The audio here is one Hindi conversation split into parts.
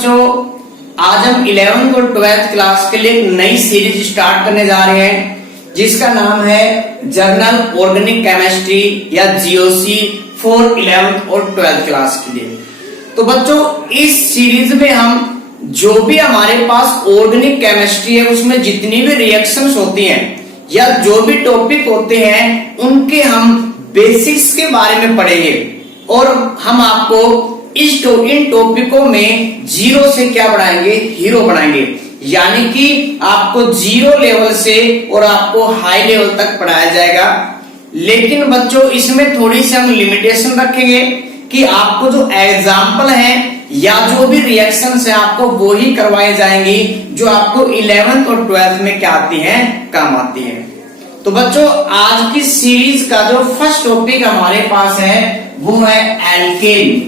बच्चों, आज हम 11th और 12th क्लास के लिए एक नई सीरीज स्टार्ट करने जा रहे हैं जिसका नाम है जर्नल ऑर्गेनिक केमिस्ट्री या जीओसी फॉर 11th और 12th क्लास के लिए। तो बच्चों, इस सीरीज में हम जो भी हमारे पास ऑर्गेनिक केमिस्ट्री है उसमें जितनी भी रिएक्शंस होती हैं या जो भी टॉपिक होते हैं उनके हम बेसिक्स के बारे में पढ़ेंगे और हम आपको इन टॉपिकों में जीरो से क्या बढ़ाएंगे, हीरो बनाएंगे। यानी कि आपको जीरो लेवल से और आपको हाई लेवल तक पढ़ाया जाएगा। लेकिन बच्चों, इसमें थोड़ी सी हम लिमिटेशन रखेंगे कि आपको जो एग्जाम्पल है या जो भी रिएक्शंस है आपको वो ही करवाई जाएंगी जो आपको 11th और 12th में क्या आती हैं, काम आती है। तो बच्चों, आज की सीरीज का जो फर्स्ट टॉपिक हमारे पास है वो है एल्केन।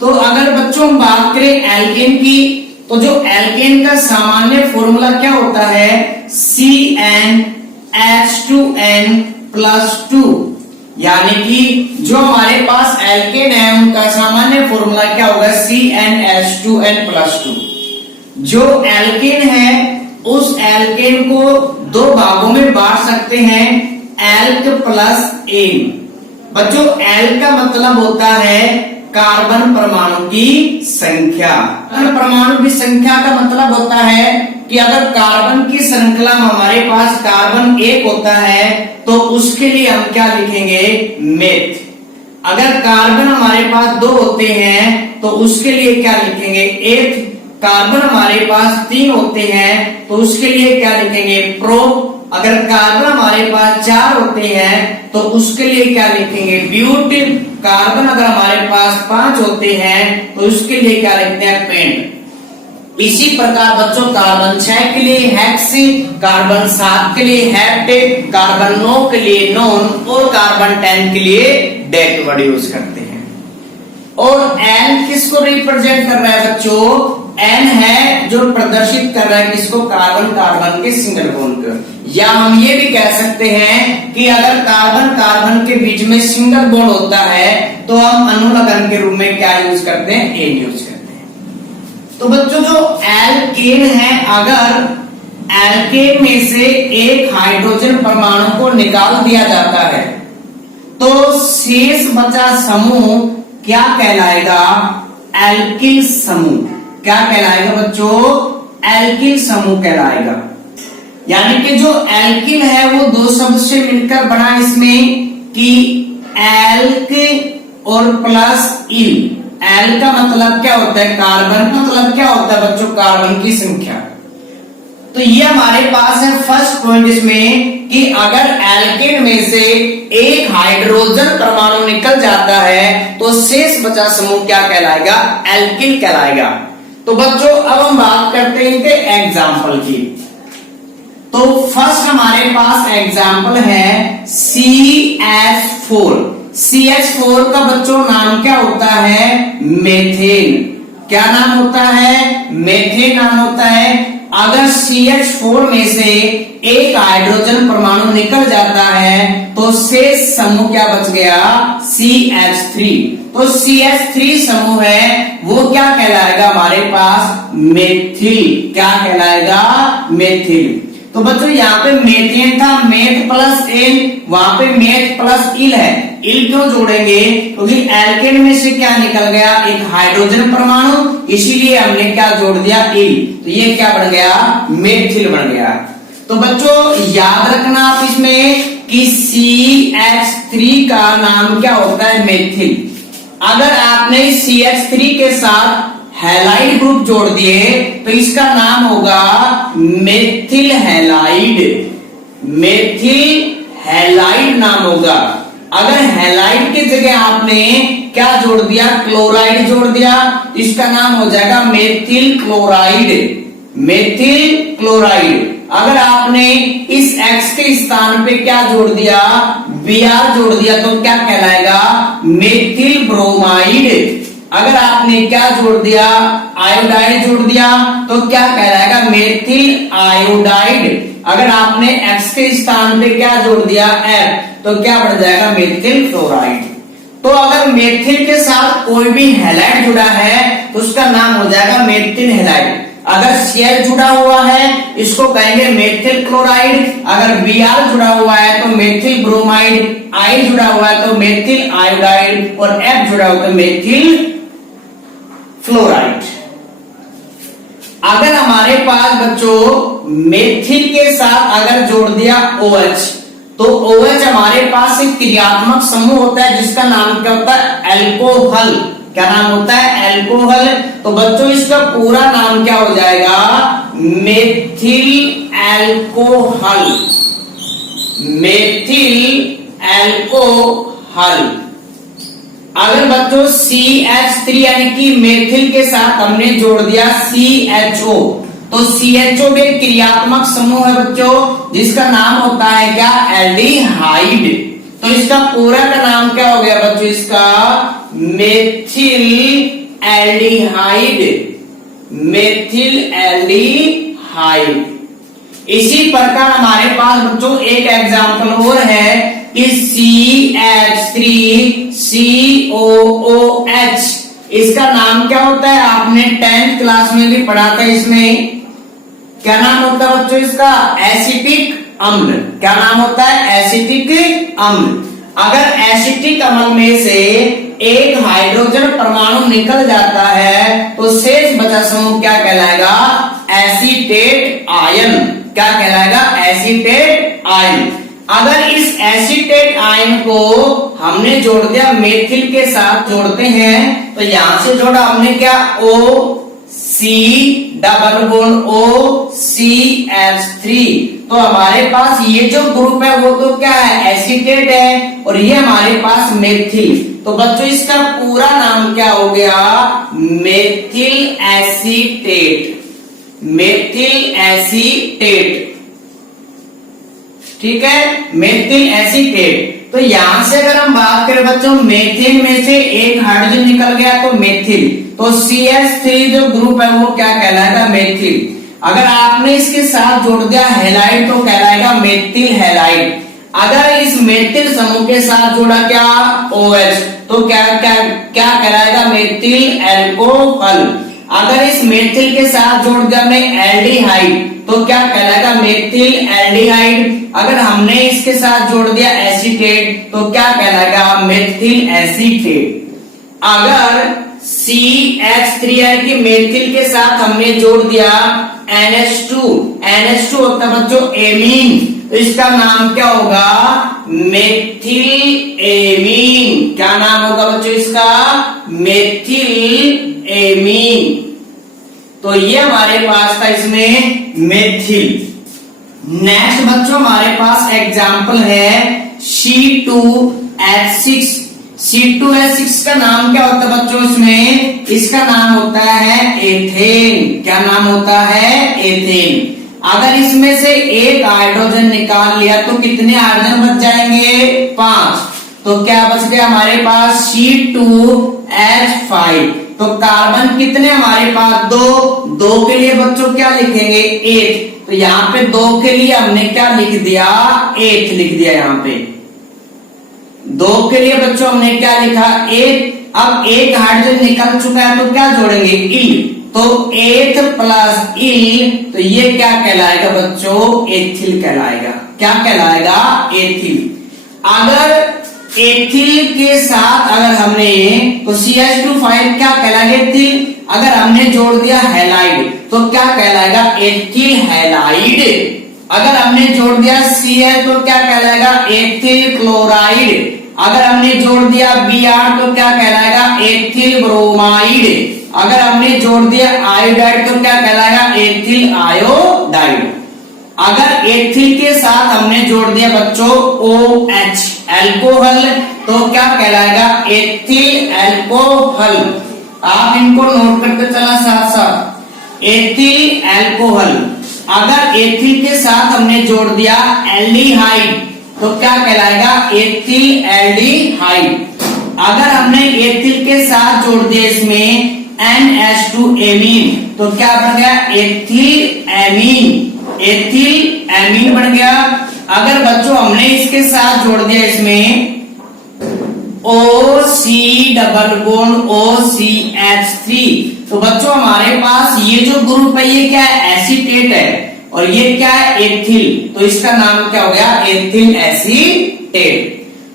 तो अगर बच्चों हम बात करें एल्केन की, तो जो एल्केन का सामान्य फॉर्मूला क्या होता है, CnH2n+2। यानी कि जो हमारे पास एल्केन है उनका सामान्य फॉर्मूला क्या होगा, CnH2n+2। जो एल्केन है उस एल्केन को दो भागों में बांट सकते हैं, एल्क प्लस एन। बच्चों, एल्क का मतलब होता है कार्बन परमाणु की संख्या। परमाणु की संख्या का मतलब होता है कि अगर कार्बन की श्रृंखला में हमारे पास कार्बन 1 होता है तो उसके लिए हम क्या लिखेंगे, मेथ। अगर कार्बन हमारे पास 2 होते हैं तो उसके लिए क्या लिखेंगे, एथ। कार्बन हमारे पास 3 होते हैं तो उसके लिए क्या लिखेंगे, प्रो। अगर कार्बन हमारे पास 4 होते हैं तो उसके लिए क्या लिखेंगे, ब्यूट। कार्बन अगर हमारे पास 5 होते हैं तो उसके लिए क्या लिखते हैं, पेंट। इसी प्रकार बच्चों, कार्बन 6 के लिए हेक्स, कार्बन 7 के लिए हेप्ट, कार्बन 9 के लिए नॉन और कार्बन 10 के लिए डेक वर्ड यूज करते हैं। और एन किसको रिप्रेजेंट कर रहा है बच्चों, एन है जो प्रदर्शित कर रहा है किसको, कार्बन कार्बन के सिंगल बॉन्ड को। या हम ये भी कह सकते हैं कि अगर कार्बन कार्बन के बीच में सिंगल बॉन्ड होता है तो हम अनुलग्न के रूप में क्या यूज करते हैं, एन यूज करते हैं। तो बच्चों, जो एल्केन है, अगर एल्केन में से एक हाइड्रोजन परमाणु को निकाल दिया जाता है तो शेष बचा समूह क्या कहलाएगा, एल्किल समूह। क्या कहलाएगा बच्चों, एल्किल समूह कहलाएगा। यानी कि जो एल्किल है वो दो शब्द से मिलकर बना इसमें कि एल्क और प्लस इल। एल का मतलब क्या होता है, कार्बन। मतलब क्या होता है बच्चों, कार्बन की संख्या। तो ये हमारे पास है फर्स्ट पॉइंट इसमें कि अगर एल्केन में से एक हाइड्रोजन परमाणु निकल जाता है तो शेष बचा समूह क्या कहलाएगा, एल्किल कहलाएगा। तो बच्चों, अब हम बात करते हैं इनके एग्जाम्पल की। तो फर्स्ट हमारे पास एग्जाम्पल है CH4। CH4 का बच्चों नाम क्या होता है, मेथेन। क्या नाम होता है, मेथेन नाम होता है। अगर CH4 में से एक हाइड्रोजन परमाणु निकल जाता है तो शेष समूह क्या बच गया, CH3। तो CH3 समूह है वो क्या कहलाएगा हमारे पास, मेथिल। क्या कहलाएगा, मेथिल। तो बच्चों, यहाँ पे मेथेन था, मेथ प्लस एन, वहां पे मेथ प्लस इल है। इल क्यों जोड़ेंगे, क्योंकि एल्केन में से क्या निकल गया, एक हाइड्रोजन परमाणु, इसीलिए हमने क्या जोड़ दिया, इल। तो ये क्या बन गया, मेथिल बन गया। तो बच्चों, याद रखना आप इसमें कि CH3 का नाम क्या होता है, मेथिल। अगर आपने CH3 के साथ हैलाइड ग्रुप जोड़ दिए तो इसका नाम होगा मेथिल हैलाइड। मेथिल हैलाइड नाम होगा। अगर हैलाइड की जगह आपने क्या जोड़ दिया, क्लोराइड जोड़ दिया, इसका नाम हो जाएगा मेथिल क्लोराइड। Methyl chloride. अगर आपने इस X के स्थान पे क्या जोड़ दिया, Br जोड़ दिया तो क्या कहलाएगा, मेथिल ब्रोमाइड। अगर आपने क्या जोड़ दिया, आयोडाइड जोड़ दिया तो क्या कहलाएगा, मेथिल आयोडाइड। अगर आपने X के स्थान पे क्या जोड़ दिया, F, तो क्या बढ़ जाएगा, मेथिल फ्लोराइड। तो अगर मेथिल के साथ कोई भी हैलाइड जुड़ा है तो उसका नाम हो जाएगा मेथिल हैलाइड। अगर Cl जुड़ा हुआ है इसको कहेंगे मेथिल क्लोराइड, अगर Br जुड़ा हुआ है तो मेथिल ब्रोमाइड, I जुड़ा हुआ है तो मेथिल आयोडाइड और F जुड़ा हुआ है तो मेथिल फ्लोराइड। अगर हमारे पास बच्चों मेथिल के साथ अगर जोड़ दिया OH, तो OH हमारे पास एक क्रियात्मक समूह होता है जिसका नाम क्या होता है, एल्कोहल। क्या नाम होता है, एल्कोहल। तो बच्चों इसका पूरा नाम क्या हो जाएगा, मेथिल एल्कोहल, मेथिल एल्कोहल। अगर बच्चों CH3 यानी कि मेथिल के साथ हमने जोड़ दिया CHO, तो CHO भी एक क्रियात्मक समूह है बच्चों जिसका नाम होता है क्या, एल्डिहाइड। तो इसका पूरा का नाम क्या हो गया बच्चों, इसका मेथिल एल्डिहाइड, मेथिल एल्डिहाइड। इसी प्रकार हमारे पास बच्चों एक एग्जांपल और है कि CH3COOH, इसका नाम क्या होता है, आपने 10th क्लास में भी पढ़ा था। इसमें क्या नाम होता है बच्चों इसका, एसिटिक अम्ल। क्या नाम होता है, एसिटिक अम्ल। अगर एसिटिक अम्ल में से एक हाइड्रोजन परमाणु निकल जाता है तो शेष बचा समूह क्या कहलाएगा, एसीटेट आयन। क्या कहलाएगा, एसीटेट आयन। अगर इस एसीटेट आयन को हमने जोड़ दिया मेथिल के साथ जोड़ते हैं तो यहां से जोड़ा हमने क्या, OC डबल बॉन्ड OCH3, तो हमारे पास ये जो ग्रुप है वो तो क्या है, एसीटेट है, और ये हमारे पास मेथिल। तो बच्चों इसका पूरा नाम क्या हो गया, मेथिल एसीटेट, मेथिल एसीटेट। ठीक है, मेथिल एसीटेट। तो यहां से अगर हम बात करें बच्चों, मेथिल में से एक हाइड्रोजन निकल गया तो मेथिल, तो CH3 जो ग्रुप है वो क्या कहलाएगा, मेथिल। अगर आपने इसके साथ जोड़ दिया हैलाइड तो कहलाएगा मेथिल हैलाइड। अगर इस मेथिल समूह के साथ जोड़ा क्या, OH, तो क्या क्या क्या कहलाएगा, मेथिल एल्कोहल। अगर इस मेथिल के साथ जोड़ दिया हमने एल्डिहाइड तो क्या कहलाएगा, मेथिल एल्डिहाइड। अगर हमने इसके साथ जोड़ दिया एसीटेट तो क्या कहलाएगा, मेथिल एसीटेट। अगर CH3 यानी कि मेथिल के साथ हमने जोड़ दिया NH2, NH2 होता है बच्चों एमीन, तो इसका नाम क्या होगा, मेथिल एमीन। क्या नाम होगा बच्चों इसका, मेथिल एमीन। तो ये हमारे पास था इसमें मेथिल। नेक्स्ट बच्चों हमारे पास एग्जाम्पल है C2H6। C2H6 का नाम क्या होता है बच्चों, इसमें इसका नाम होता है एथेन। क्या नाम होता है, एथेन। अगर इसमें से एक हाइड्रोजन निकाल लिया तो कितने हाइड्रोजन बच जाएंगे, 5। तो क्या बच गया हमारे पास, C2H5। तो कार्बन कितने हमारे पास, 2 के लिए बच्चों क्या लिखेंगे, 8। तो यहाँ पे 2 के लिए हमने क्या लिख दिया, 8 लिख दिया। यहाँ पे 2 के लिए बच्चों हमने क्या लिखा, 8। अब एक हाइड्रोजन निकल चुका है तो क्या जोड़ेंगे, इल। तो 8 प्लस इल, तो ये क्या कहलाएगा बच्चों, एथिल कहलाएगा। क्या कहलाएगा, एथिल। अगर एथिल के साथ अगर हमने, तो CH2 क्या कहलाएगा, एथिल। अगर हमने जोड़ दिया हैलाइड तो क्या कहलाएगा, एथिल हैलाइड। अगर हमने जोड़ दिया Cl तो क्या कहलाएगा, एथिल क्लोराइड। अगर हमने जोड़ दिया Br तो क्या कहलाएगा, एथिल ब्रोमाइड। अगर हमने जोड़ दिया आयोडाइड तो क्या कहलाएगा, एथिल आयोडाइड। अगर एथिल के साथ हमने जोड़ दिया बच्चों OH एल्कोहल तो क्या कहलाएगा, एथिल एल्कोहल। आप इनको नोट करते चला साथ साथ, एथिल एल्कोहल। अगर एथिल के साथ हमने जोड़ दिया एल्डिहाइड तो क्या कहलाएगा, एथिल एल्डिहाइड। अगर हमने एथिल के साथ जोड़ दिया इसमें NH2 एमीन तो क्या बन गया, एथिल एमीन, एथिल एमीन बन गया। अगर बच्चों हमने इसके साथ जोड़ दिया इसमें OC≡OCH3। तो बच्चों हमारे पास ये जो ग्रुप है ये क्या है, एसीटेट है, और ये क्या है, एथिल। तो इसका नाम क्या हो गया, एथिल एसीटेट।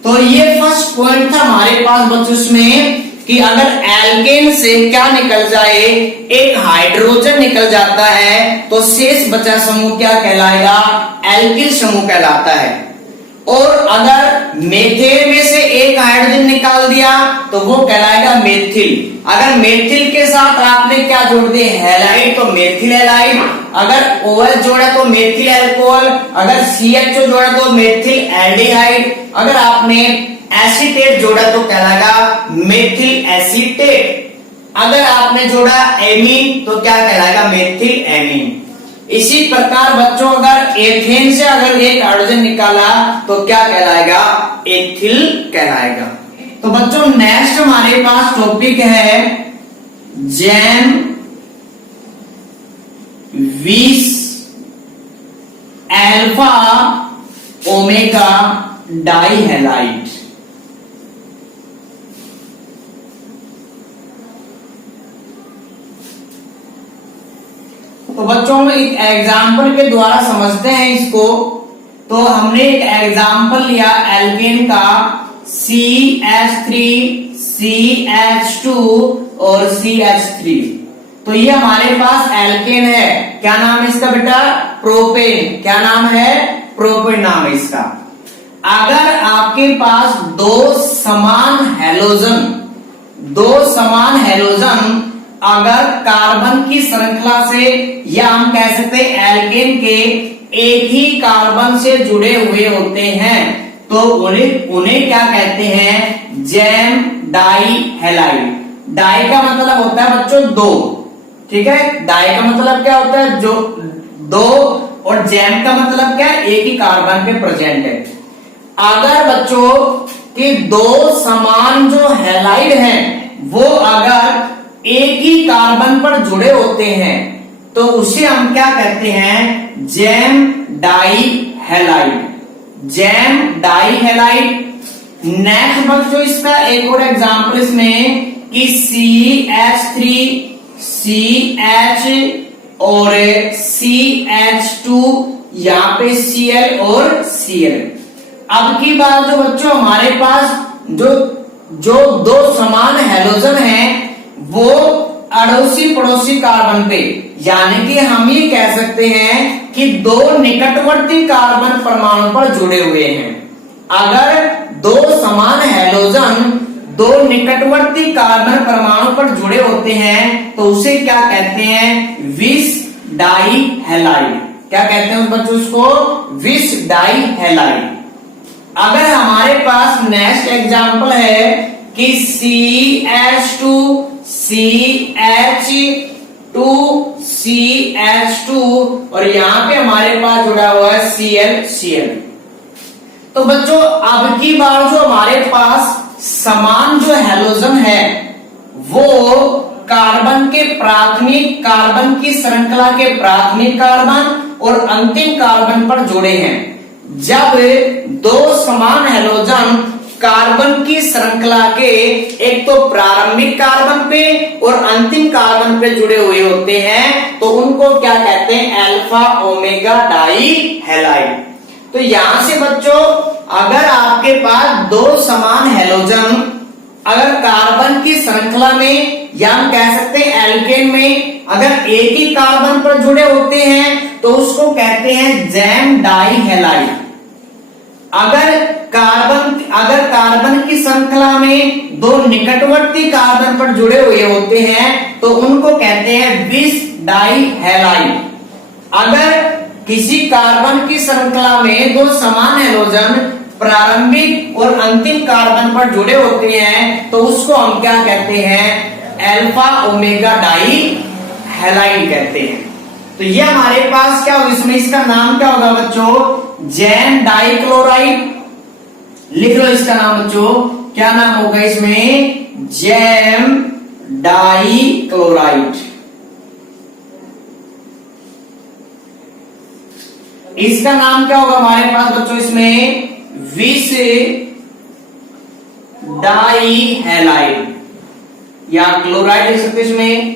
तो ये फर्स्ट पॉइंट था हमारे पास बच्चों इसमें कि अगर एल्केन से क्या निकल जाए, एक हाइड्रोजन निकल जाता है, तो शेष बचा समूह क्या कहलाएगा, एल्किल समूह कहलाता है। और अगर मेथेन में से एक हाइड्रोजन निकाल दिया तो वो कहलाएगा मेथिल। अगर मेथिल के साथ आपने क्या जोड़ दिए, हैलाइड, तो मेथिल हैलाइड। अगर OH जोड़ा तो मेथिल अल्कोहल, अगर CHO जोड़ा तो मेथिल एल्डिहाइड, अगर आपने एसीटेट जोड़ा तो कहलाएगा मेथिल एसीटेट, अगर आपने जोड़ा एमीन तो क्या कहलाएगा, मेथिल एमीन। इसी प्रकार बच्चों अगर एथेन से अगर एक हाइड्रोजन निकाला तो क्या कहलाएगा, एथिल कहलाएगा। तो बच्चों नेक्स्ट हमारे पास टॉपिक है जैम 20 अल्फा ओमेगा डाइहैलाइड। तो बच्चों हम एक एग्जाम्पल के द्वारा समझते हैं इसको। तो हमने एक एग्जाम्पल लिया एल्केन का CH3 CH2 और CH3। तो ये हमारे पास एल्केन है, क्या नाम है इसका बेटा, प्रोपेन। क्या नाम है, प्रोपेन नाम है इसका। अगर आपके पास दो समान हैलोजन अगर कार्बन की श्रृंखला से, या हम कह सकते हैं एल्केन के एक ही कार्बन से जुड़े हुए होते हैं, तो उन्हें क्या कहते हैं, जैम डाइहैलाइड। डाई का मतलब होता है बच्चों दो, ठीक है, डाई का मतलब क्या होता है, जो दो, और जैम का मतलब क्या है, एक ही कार्बन पे प्रेजेंट है। अगर बच्चों के दो समान जो हैलाइड हैं वो अगर एक ही कार्बन पर जुड़े होते हैं तो उसे हम क्या कहते हैं, जैम डाइहैलाइड। जैम डाइहैलाइड। नेक्स्ट बच्चों इसका एक और एग्जांपल इसमें कि CH3 CH और CH2, यहां पे Cl और Cl। अब की बात जो बच्चों हमारे पास जो दो समान हैलोजन हैं वो अड़ोसी पड़ोसी कार्बन पे, यानी कि हम ये कह सकते हैं कि दो निकटवर्ती कार्बन परमाणु पर जुड़े हुए हैं। अगर दो समान हैलोजन दो निकटवर्ती कार्बन परमाणु पर जुड़े होते हैं तो उसे क्या कहते हैं, विष डाइहैलाइड। क्या कहते हैं बच्चों उसको, विष डाइहैलाइड। अगर हमारे पास नेक्स्ट एग्जांपल है कि CH2 CH2 CH2 और यहां पे हमारे पास जुड़ा हुआ है Cl। तो बच्चों अब की बार जो हमारे पास समान जो हैलोजन है वो कार्बन की श्रृंखला के प्राथमिक कार्बन और अंतिम कार्बन पर जुड़े हैं। जब दो समान हैलोजन कार्बन की श्रृंखला के एक तो प्रारंभिक कार्बन पे और अंतिम कार्बन पे जुड़े हुए होते हैं तो उनको क्या कहते हैं, अल्फा ओमेगा डाइहैलाइड। तो यहां से बच्चों अगर आपके पास दो समान हैलोजन अगर कार्बन की श्रृंखला में, या हम कह सकते हैं एल्केन में, अगर एक ही कार्बन पर जुड़े होते हैं तो उसको कहते हैं जैम डाइहैलाइड। अगर कार्बन की श्रृंखला में दो निकटवर्ती कार्बन पर जुड़े हुए होते हैं तो उनको कहते हैं विष डाइहैलाइड। अगर किसी कार्बन की श्रृंखला में दो समान हैलोजन प्रारंभिक और अंतिम कार्बन पर जुड़े होते हैं तो उसको हम क्या कहते हैं, अल्फा ओमेगा डाइहैलाइड कहते हैं। तो ये हमारे पास क्या होगा, इसमें इसका नाम क्या होगा बच्चों, जैम डाइक्लोराइड। लिख लो इसका नाम बच्चों, क्या नाम होगा इसमें, जैम डाइक्लोराइड। इसका नाम क्या होगा हमारे पास बच्चों, इसमें विष डाई हैलाइड या क्लोराइड लिख सकते इसमें।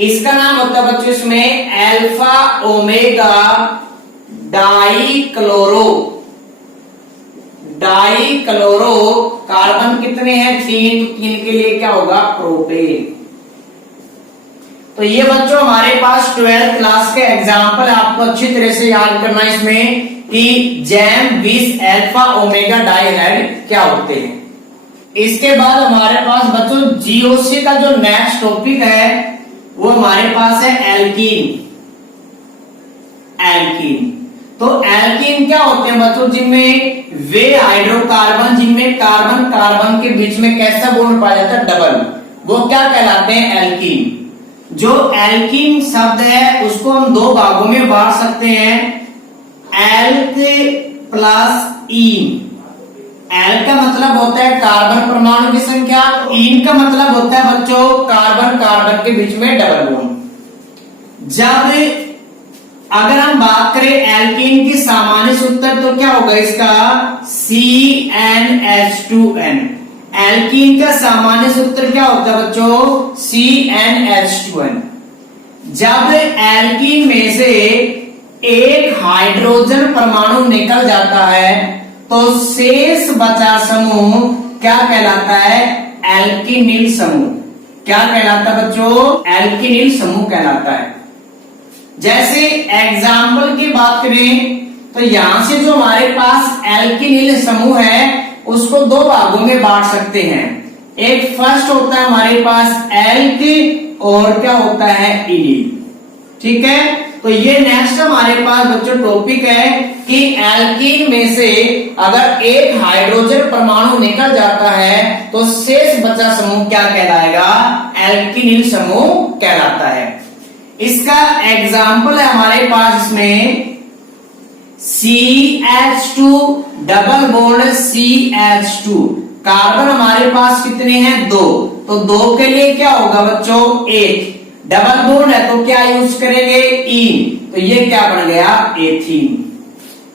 इसका नाम होता है बच्चों इसमें alpha omega die chloro. Carbon कितने हैं? 3, तो 3 के लिए क्या होगा? प्रोपेन। तो ये बच्चों हमारे पास 12th क्लास के एग्जाम्पल आपको अच्छी तरह से याद करना है इसमें कि जैम 20 अल्फा ओमेगा डाइहाइड क्या होते हैं। इसके बाद हमारे पास बच्चों जीओसी का जो नेक्स्ट टॉपिक है वो हमारे पास है एल्कीन। तो एल्कीन क्या होते हैं बच्चों? जिनमें वे हाइड्रोकार्बन जिनमें कार्बन कार्बन के बीच में कैसा बॉन्ड पाया जाता है? डबल। वो क्या कहलाते हैं? एल्कीन। जो एल्कीन शब्द है उसको हम 2 भागों में बांट सकते हैं, एल्क प्लस ईन। एल का मतलब होता है कार्बन परमाणु की संख्या, ईन का मतलब होता है बच्चों कार्बन कार्बन के बीच में डबल बॉन्ड। जब अगर हम बात करें एल्कीन की सामान्य सूत्र तो क्या होगा इसका? CnH2n। एल्कीन का सामान्य सूत्र क्या होता है बच्चों? CnH2n। जब एल्कीन में से एक हाइड्रोजन परमाणु निकल जाता है तो शेष बचा समूह क्या कहलाता है? एल्किनिल समूह। क्या कहलाता है बच्चों? एल्किनिल समूह कहलाता है। जैसे एग्जाम्पल की बात करें तो यहां से जो हमारे पास एल्किनिल समूह है उसको 2 भागों में बांट सकते हैं। एक फर्स्ट होता है हमारे पास एल्क और क्या होता है? इनिल। ठीक है, तो ये नेक्स्ट हमारे पास बच्चों टॉपिक है कि एल्कीन में से अगर एक हाइड्रोजन परमाणु निकल जाता है तो शेष बचा समूह क्या कहलाएगा? एल्किनिल समूह कहलाता है। इसका एग्जाम्पल है हमारे पास इसमें CH2 double bond CH2। Carbon हमारे पास कितने हैं? 2, तो 2 के लिए क्या होगा बच्चों? 1। डबल बॉन्ड है तो क्या यूज करेंगे? ईन। तो ये क्या बन गया? एथीन।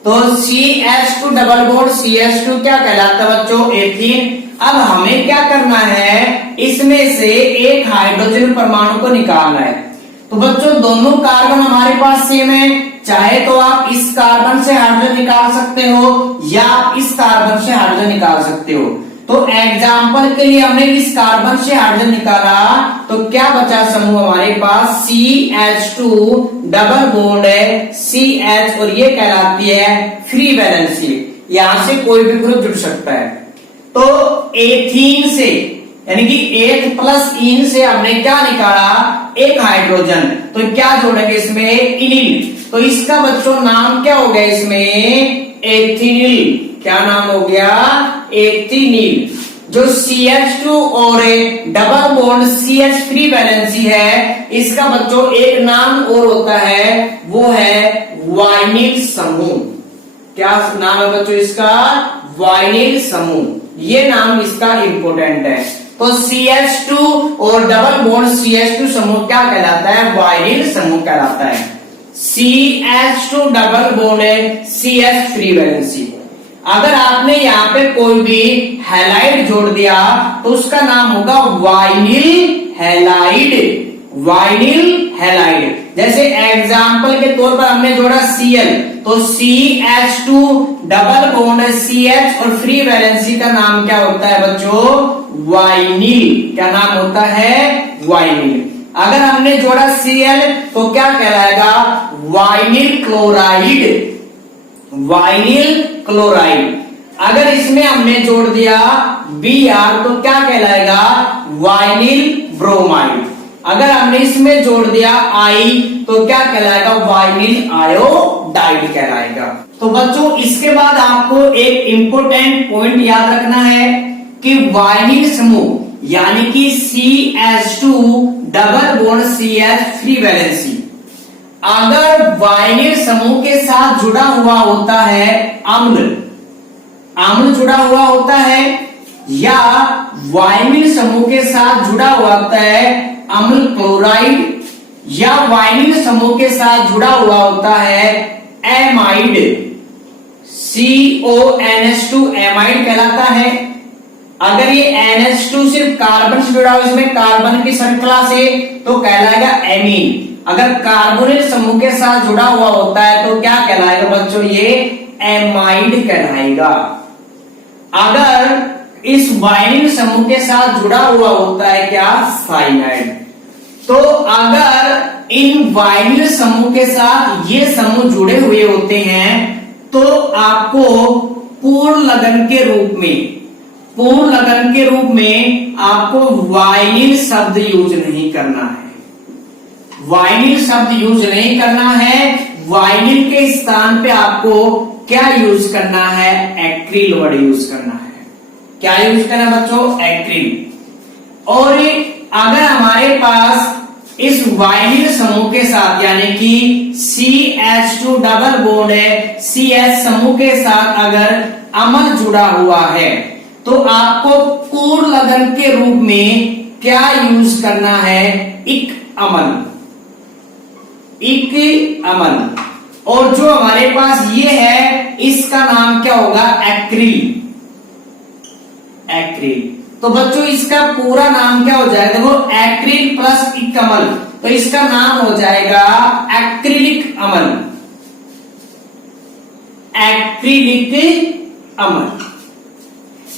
तो CH2 डबल बॉन्ड CH2 क्या कहलाता है बच्चों? एथीन। अब हमें क्या करना है? इसमें से एक हाइड्रोजन परमाणु को निकालना है। तो बच्चों दोनों कार्बन हमारे पास सेम है, चाहे तो आप इस कार्बन से हाइड्रोजन निकाल सकते हो या आप इस कार्बन से हाइड्रोजन निकाल सकते हो। तो एग्जाम्पल के लिए हमने इस कार्बन से हाइड्रोजन निकाला तो क्या बचा समूह हमारे पास? CH2 डबल बॉन्ड है CH और ये कहलाती है फ्री वैलेंसी। यहां से कोई भी ग्रुप जुड़ सकता है। तो एथीन से यानी कि 1 प्लस ईन से हमने क्या निकाला? एक हाइड्रोजन। तो क्या जोड़ेंगे इसमें? इनिल। तो इसका बच्चों नाम क्या हो गया इसमें? एथिनिल। क्या नाम हो गया? एथिनिल। जो CH2 और double bond CH free valency है इसका बच्चों एक नाम और होता है, वो है वाइनिल समूह। क्या नाम है बच्चों इसका? वाइनिल समूह। ये नाम इसका इंपोर्टेंट है। तो CH2 और डबल बॉन्ड CH2 समूह क्या कहलाता है? वाइनिल समूह कहलाता है। CH2 double bond CH free valency. अगर आपने यहाँ पे कोई भी हैलाइड जोड़ दिया तो उसका नाम होगा वाइनिल हैलाइड। Vinyl halide. जैसे एग्जाम्पल के तौर पर हमने जोड़ा Cl तो CH2 डबल बॉन्ड CH और फ्री वैलेंसी का नाम क्या होता है बच्चों? वाइनिल। क्या नाम होता है? वाइनिल। अगर हमने जोड़ा Cl तो क्या कहलाएगा? Vinyl chloride. Vinyl chloride. अगर इसमें हमने जोड़ दिया Br तो क्या कहलाएगा? Vinyl bromide. अगर हमने इसमें जोड़ दिया I तो क्या कहलाएगा? वाइनिल आयोडाइड कहलाएगा। तो बच्चों इसके बाद आपको एक इंपोर्टेंट पॉइंट याद रखना है कि वाइनिल समूह यानी कि CH2 double bond CH free valency अगर वाइनिल समूह के साथ जुड़ा हुआ होता है अम्ल जुड़ा हुआ होता है या वाइनिल समूह के साथ जुड़ा हुआ होता है अम्ल क्लोराइड या वाइनिल समूह के साथ जुड़ा हुआ होता है एमाइड, CONH2 एमाइड कहलाता है। अगर ये NH2 सिर्फ कार्बन से जुड़ा हो, इसमें कार्बन की श्रृंखला से, तो कहलाएगा एमीन। अगर कार्बोनिल समूह के साथ जुड़ा हुआ होता है तो क्या कहलाएगा बच्चों, ये एमाइड कहलाएगा। अगर इस वाइनिल समूह के साथ जुड़ा हुआ होता है क्या, साइनाइड। तो अगर इन वाइनिल समूह के साथ ये समूह जुड़े हुए होते हैं तो आपको पूर्ण लगन के रूप में आपको वाइनिल शब्द यूज नहीं करना है। वाइनिल शब्द यूज नहीं करना है। वाइनिल के स्थान पे आपको क्या यूज करना है, एक्रिल वर्ड यूज करना है। क्या यूज करना है बच्चों, एक्रिल। और अगर हमारे पास इस वाइनिल समूह के साथ यानी कि CH2 डबल बॉन्ड है, CH समूह के साथ अगर अमल जुड़ा हुआ है तो आपको पूर्ण लगन के रूप में क्या यूज करना है, इक अमल। और जो हमारे पास ये है इसका नाम क्या होगा, एक्रिल। तो बच्चों इसका पूरा नाम क्या हो जाएगा, देखो एक्रिल प्लस इक अमल, तो इसका नाम हो जाएगा एक्रिलिक अमल।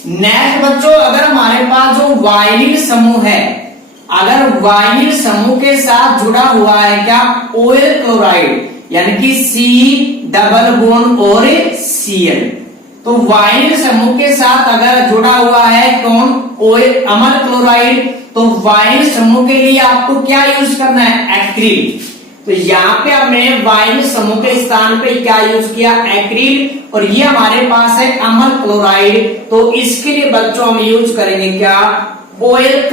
नेक्स्ट बच्चों, अगर हमारे पास जो वाइनिल समूह है, अगर वाइनिल समूह के साथ जुड़ा हुआ है क्या, OL क्लोराइड यानी कि C डबल बॉन्ड और Cl, तो वाइनिल समूह के साथ अगर जुड़ा हुआ है कौन, OL अमल क्लोराइड, तो वाइनिल समूह के लिए आपको क्या यूज करना है, एक्रिल। तो यहाँ पे हमने वाइनिल समूह के स्थान पे क्या यूज किया, एक्रिल। और ये हमारे पास है अमल क्लोराइड, तो इसके लिए बच्चों हम यूज करेंगे क्या, OL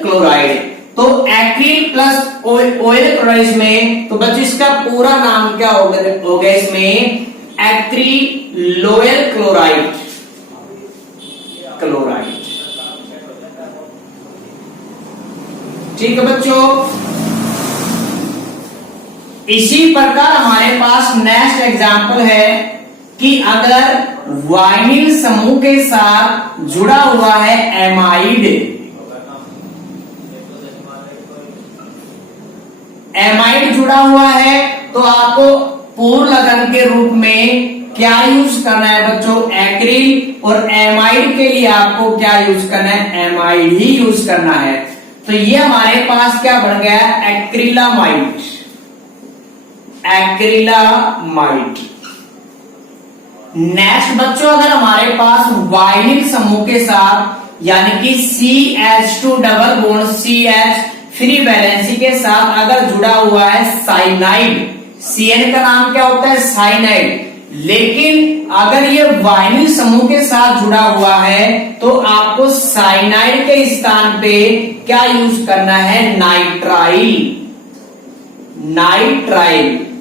क्लोराइड। तो एक्रिल प्लस OL क्लोराइड में, तो बच्चों इसका पूरा नाम क्या होगा इसमें, एक्रिलोयल क्लोराइड। ठीक है बच्चों। इसी प्रकार हमारे पास नेक्स्ट एग्जांपल है कि अगर वाइनिल समूह के साथ जुड़ा हुआ है एमाइड, जुड़ा हुआ है तो आपको पूर्ण लगन के रूप में क्या यूज करना है बच्चों, एक्रिल। और एमाइड के लिए आपको क्या यूज करना है, एमाइड ही यूज करना है। तो ये हमारे पास क्या बन गया, एक्रिलामाइड। नेक्स्ट बच्चों, अगर हमारे पास वाइनिल समूह के साथ यानी कि CH2 double bond CH free valency के साथ अगर जुड़ा हुआ है साइनाइड, CN का नाम क्या होता है, साइनाइड। लेकिन अगर ये वाइनिल समूह के साथ जुड़ा हुआ है तो आपको साइनाइड के स्थान पे क्या यूज करना है, नाइट्राइल।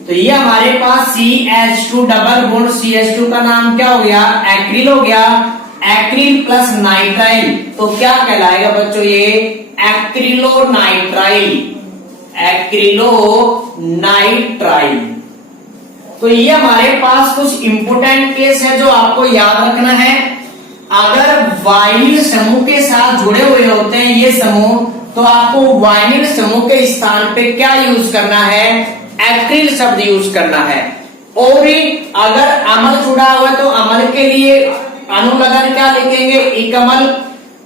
तो ये हमारे पास CH2 डबल बॉन्ड CH2 का नाम क्या हो गया, एक्रिल हो गया। एक्रिल प्लस नाइट्राइल तो क्या कहलाएगा बच्चों, ये एक्रिलोनाइट्राइल। तो ये हमारे पास कुछ इंपोर्टेंट केस है जो आपको याद रखना है। अगर वाइनिल समूह के साथ जुड़े हुए होते हैं ये समूह, तो आपको वाइनिल समूह के स्थान पे क्या यूज करना है, एक्रिल शब्द यूज करना है। और अगर अमल जुड़ा हुआ है तो अमल के लिए अनुलगन क्या लिखेंगे, इक अमल।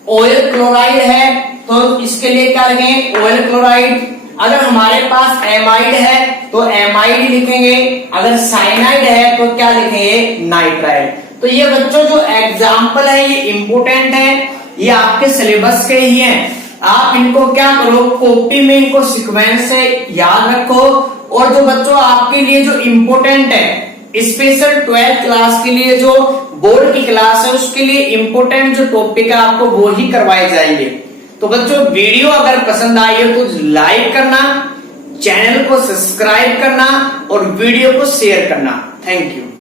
OL क्लोराइड है तो इसके लिए क्या लिखेंगे, OL क्लोराइड। अगर हमारे पास एमाइड है तो एमाइड लिखेंगे, अगर साइनाइड है तो क्या लिखेंगे, नाइट्राइड। तो ये बच्चों जो एग्जाम्पल है ये इंपोर्टेंट है, ये आपके सिलेबस के ही हैं। आप इनको क्या करो, कॉपी में इनको सीक्वेंस से याद रखो। और जो बच्चों आपके लिए जो इंपोर्टेंट है, स्पेशल 12th क्लास के लिए जो बोर्ड की क्लास है उसके लिए इंपोर्टेंट जो टॉपिक है आपको वो ही करवाए जाएंगे। तो बच्चों वीडियो अगर पसंद आई हो तो लाइक करना, चैनल को सब्सक्राइब करना और वीडियो को शेयर करना। Thank you.